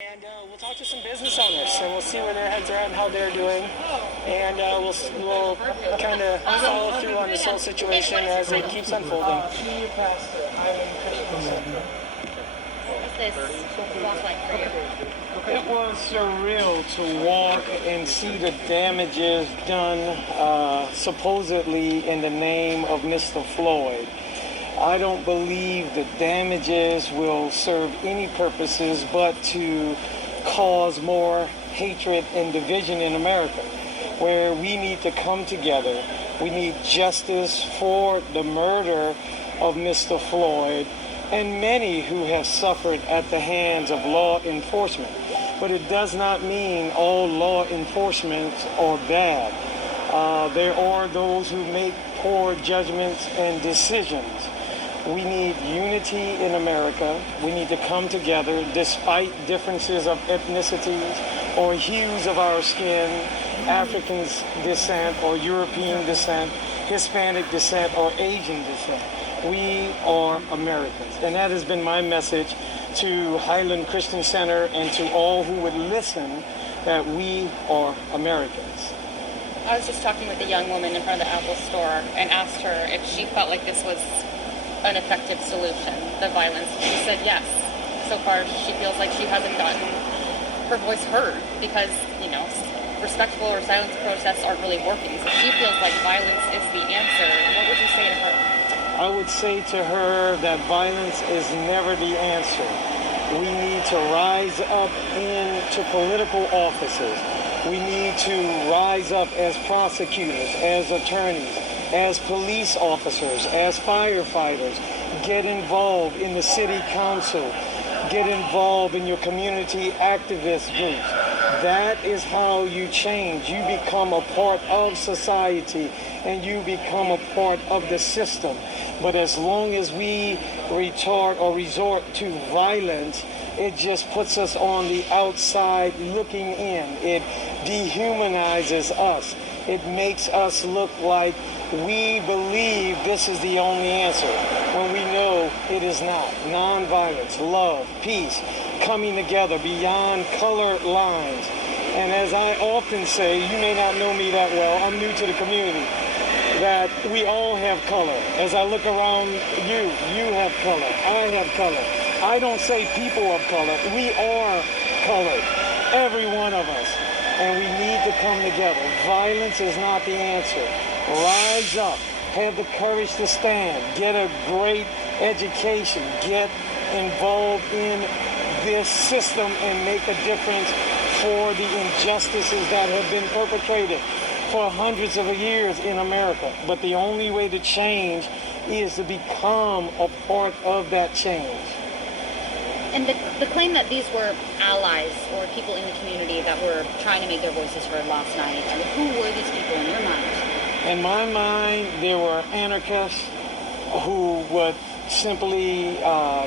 And we'll talk to some business owners, and we'll see where their heads are at and how they're doing. And we'll kind of follow through on this whole situation as it keeps unfolding. Senior pastor, What's this walk like for you? It was surreal to walk and see the damages done supposedly in the name of Mr. Floyd. I don't believe the damages will serve any purposes but to cause more hatred and division in America, where we need to come together. We need justice for the murder of Mr. Floyd and many who have suffered at the hands of law enforcement. But it does not mean all law enforcement are bad. There are those who make poor judgments and decisions. We need unity in America. We need to come together despite differences of ethnicities or hues of our skin, African descent or European descent, Hispanic descent or Asian descent. We are Americans. And that has been my message to Highland Christian Center and to all who would listen, that we are Americans. I was just talking with a young woman in front of the Apple store and asked her if she felt like this was an effective solution, the violence. She said yes. So far, she feels like she hasn't gotten her voice heard because, respectful or silent protests aren't really working. So she feels like violence is the answer. What would you say to her? I would say to her that violence is never the answer. We need to rise up into political offices. We need to rise up as prosecutors, as attorneys, as police officers, as firefighters. Get involved in the city council. Get involved in your community activist groups. That is how you change. You become a part of society and you become a part of the system. But as long as we resort to violence, it just puts us on the outside looking in. It dehumanizes us. It makes us look like we believe this is the only answer, when we know it is not. Nonviolence, love, peace, coming together beyond color lines. And as I often say, you may not know me that well, I'm new to the community, that we all have color. As I look around you have color, I have color. I don't say people of color, we are colored, every one of us. And we need to come together. Violence is not the answer. Rise up, have the courage to stand, get a great education, get involved in this system and make a difference for the injustices that have been perpetrated for hundreds of years in America. But the only way to change is to become a part of that change. And the claim that these were allies or people in the community that were trying to make their voices heard last night, and who were these people in your mind? In my mind, there were anarchists who would simply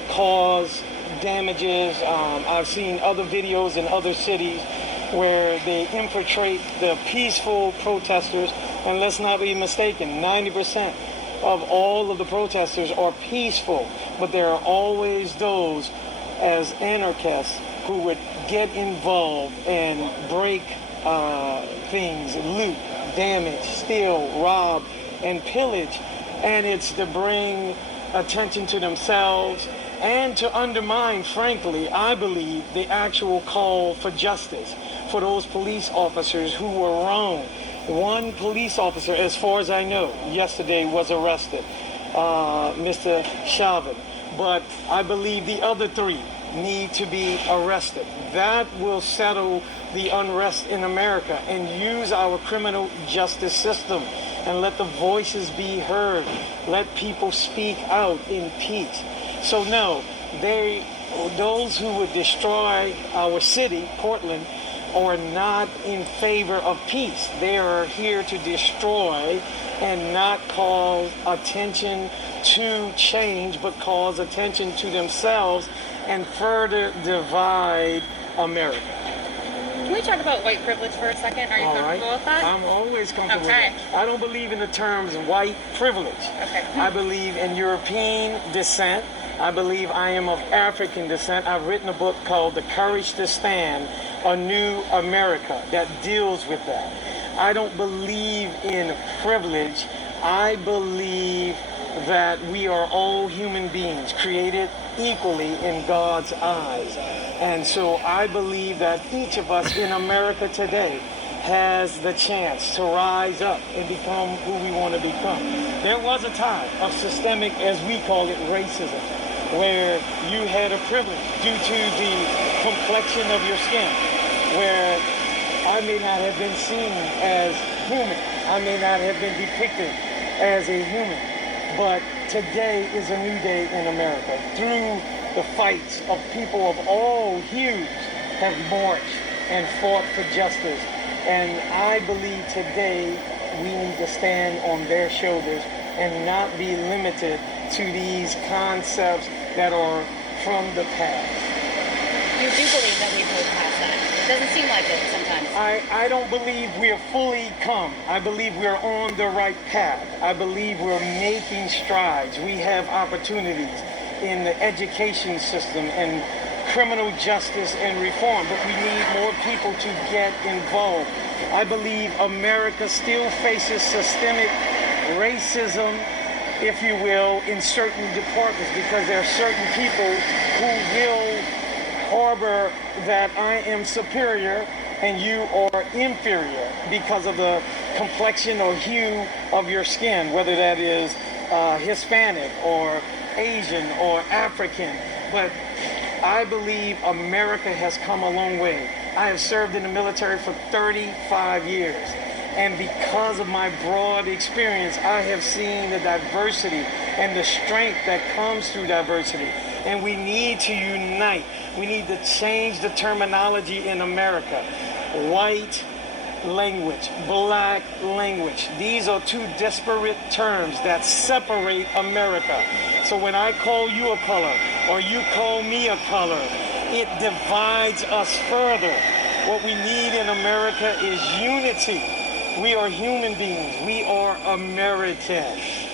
cause damages. I've seen other videos in other cities where they infiltrate the peaceful protesters, and let's not be mistaken, 90% of all of the protesters are peaceful, but there are always those as anarchists who would get involved and break things, loot, damage, steal, rob, and pillage. And it's to bring attention to themselves and to undermine, frankly, I believe, the actual call for justice for those police officers who were wrong. One police officer, as far as I know, yesterday was arrested, Mr. Chauvin. But I believe the other three need to be arrested. That will settle the unrest in America and use our criminal justice system and let the voices be heard. Let people speak out in peace. So no, those who would destroy our city, Portland, are not in favor of peace. They are here to destroy and not call attention to change, but cause attention to themselves and further divide America. Can we talk about white privilege for a second? Are you comfortable with that? I'm always comfortable with that. I don't believe in the terms white privilege. Okay. I believe in European descent I believe I am of African descent. I've written a book called The Courage to Stand, A New America, that deals with that. I don't believe in privilege. I believe that we are all human beings created equally in God's eyes. And so I believe that each of us in America today has the chance to rise up and become who we want to become. There was a time of systemic, as we call it, racism, where you had a privilege due to the complexion of your skin, where I may not have been seen as human. I may not have been depicted as a human. But today is a new day in America. Through the fights of people of all hues have marched and fought for justice. And I believe today we need to stand on their shoulders and not be limited to these concepts that are from the past. You do believe that we've moved past that? It doesn't seem like it sometimes. I don't believe we are fully come. I believe we're on the right path. I believe we're making strides. We have opportunities in the education system and criminal justice and reform, but we need more people to get involved. I believe America still faces systemic racism, if you will, in certain departments, because there are certain people who will harbor that I am superior and you are inferior because of the complexion or hue of your skin, whether that is Hispanic or Asian or African. But I believe America has come a long way. I have served in the military for 35 years. And because of my broad experience, I have seen the diversity and the strength that comes through diversity. And we need to unite. We need to change the terminology in America. White language, black language. These are two disparate terms that separate America. So when I call you a color or you call me a color, it divides us further. What we need in America is unity. We are human beings. We are Americans.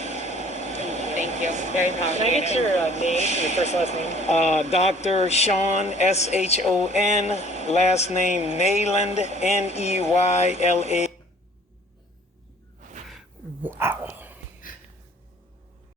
Thank you. Very powerful. Can I get your name, your first last name? Dr. Shon, S-H-O-N, last name Neyland, N-E-Y-L-A. Wow.